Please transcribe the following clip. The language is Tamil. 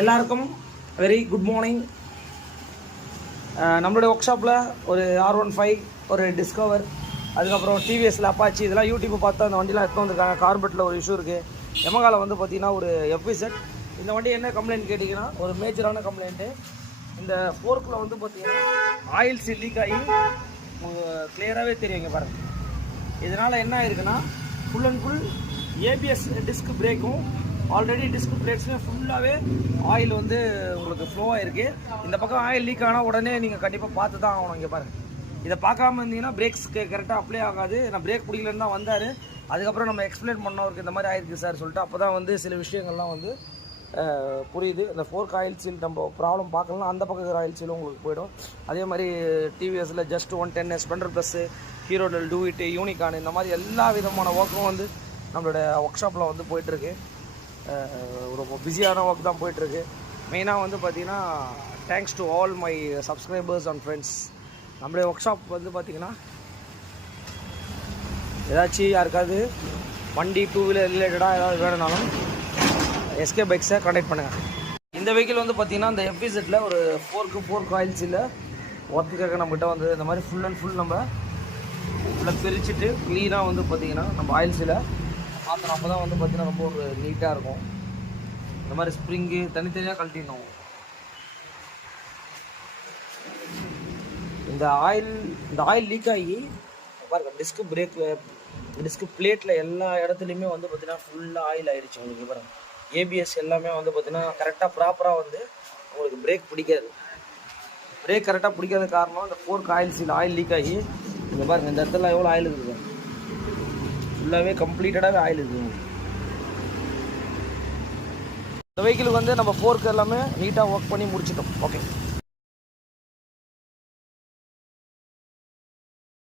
எல்லாருக்கும் வெரி குட் மார்னிங். நம்மளுடைய ஒர்க் ஷாப்பில் ஒரு R15, ஒரு டிஸ்கவர், அதுக்கப்புறம் டிவிஎஸ்ல அப்பாச்சி, இதெல்லாம் யூடியூப்பை பார்த்து அந்த வண்டிலாம் எடுத்து வந்திருக்காங்க. கார்பெட்டில் ஒரு இஷ்யூ இருக்குது. எமகாவில் வந்து பார்த்திங்கன்னா ஒரு FZ. இந்த வண்டி என்ன கம்ப்ளைண்ட் கேட்டிங்கன்னா, ஒரு மேஜரான கம்ப்ளைண்ட்டு. இந்த ஃபோர்க்கில் வந்து பார்த்திங்கன்னா ஆயில் சீல் லீக் ஆகி கிளியராகவே தெரியும். இங்கே பாருங்கள், இதனால் என்ன ஆயிருக்குன்னா full and full ABS disc பிரேக்கும் ஆல்ரெடி டிஸ்க் பிரேக்ஸ்லேயும் ஃபுல்லாகவே ஆயில் வந்து உங்களுக்கு ஃப்ளோ ஆகிருக்கு. இந்த பக்கம் ஆயில் லீக் ஆனால் உடனே நீங்கள் கண்டிப்பாக பார்த்து தான் ஆகணும். இங்கே பாருங்கள், இதை பார்க்காம இருந்தீங்கன்னா பிரேக்ஸ்க்கு கரெக்டாக அப்ளை ஆகாது. நான் பிரேக் பிடிக்கலன்னு தான் வந்தார். அதுக்கப்புறம் நம்ம எக்ஸ்பிளைன் பண்ணவருக்கு இந்த மாதிரி ஆயிருக்கு சார் சொல்லிட்டு அப்போ தான் வந்து சில விஷயங்கள்லாம் வந்து புரியுது. இந்த ஃபோர்க் ஆயில் சீல் நம்ம ப்ராப்ளம் பார்க்கலாம், அந்த பக்கம் இருக்கிற ஆயில் சீலும் உங்களுக்கு போயிடும். அதே மாதிரி டிவிஎஸில் ஜஸ்ட் 110, ஸ்ப்ளெண்டர் ப்ளஸ்ஸு, ஹீரோடல், டூஇட்டு, யூனிகான், இந்த மாதிரி எல்லா விதமான ஒர்க்கும் வந்து நம்மளோட ஒர்க் ஷாப்பில் வந்து போயிட்டுருக்கு. ரொம்ப பிஸியான ஒர்க் தான் போயிட்டுருக்கு. மெயினாக வந்து பார்த்திங்கன்னா thanks to all my subscribers and friends. நம்மளுடைய ஒர்க் ஷாப் வந்து பார்த்திங்கன்னா ஏதாச்சும் யாருக்காவது வண்டி 2 வீலர் ரிலேட்டடாக ஏதாவது வேணும்னாலும் எஸ்கே பைக்ஸை கான்டாக்ட் பண்ணுங்கள். இந்த வெஹிக்கிள் வந்து பார்த்திங்கன்னா இந்த FZல ஒரு ஃபோர்க் ஆயில்ஸ் இல்லை ஒர்க்குக்காக நம்மகிட்ட வந்து இந்த மாதிரி ஃபுல் அண்ட் ஃபுல் நம்ம ஃபுல்லாக பிரிச்சுட்டு க்ளீனாக வந்து பார்த்திங்கன்னா நம்ம ஆயில்ஸில் மாற்றணும். அப்போ தான் வந்து பார்த்திங்கன்னா ரொம்ப ஒரு நீட்டாக இருக்கும். இந்த மாதிரி ஸ்ப்ரிங்கு தனித்தனியாக கழட்டிடணும். இந்த ஆயில் லீக் ஆகி பாருங்கள், டிஸ்க் பிளேட்டில் எல்லா இடத்துலையுமே வந்து பார்த்திங்கன்னா ஃபுல்லாக ஆயில் ஆகிடுச்சு. உங்களுக்கு பாருங்கள், ABS எல்லாமே வந்து பார்த்திங்கன்னா கரெக்டாக ப்ராப்பராக வந்து உங்களுக்கு பிரேக் பிடிக்காது. பிரேக் கரெக்டாக பிடிக்காத காரணம் இந்த fork oil seal oil league ஆகி இங்கே பாருங்கள், இந்த இடத்துல எவ்வளோ ஆயில் இருக்குது, ஃபுல்லாகவே கம்ப்ளீட்டடாகவே ஆயில் இருக்குது. இந்த வெஹிக்கிளுக்கு வந்து நம்ம ஃபோர்க் எல்லாமே நீட்டாக ஒர்க் பண்ணி முடிச்சிட்டோம். ஓகே.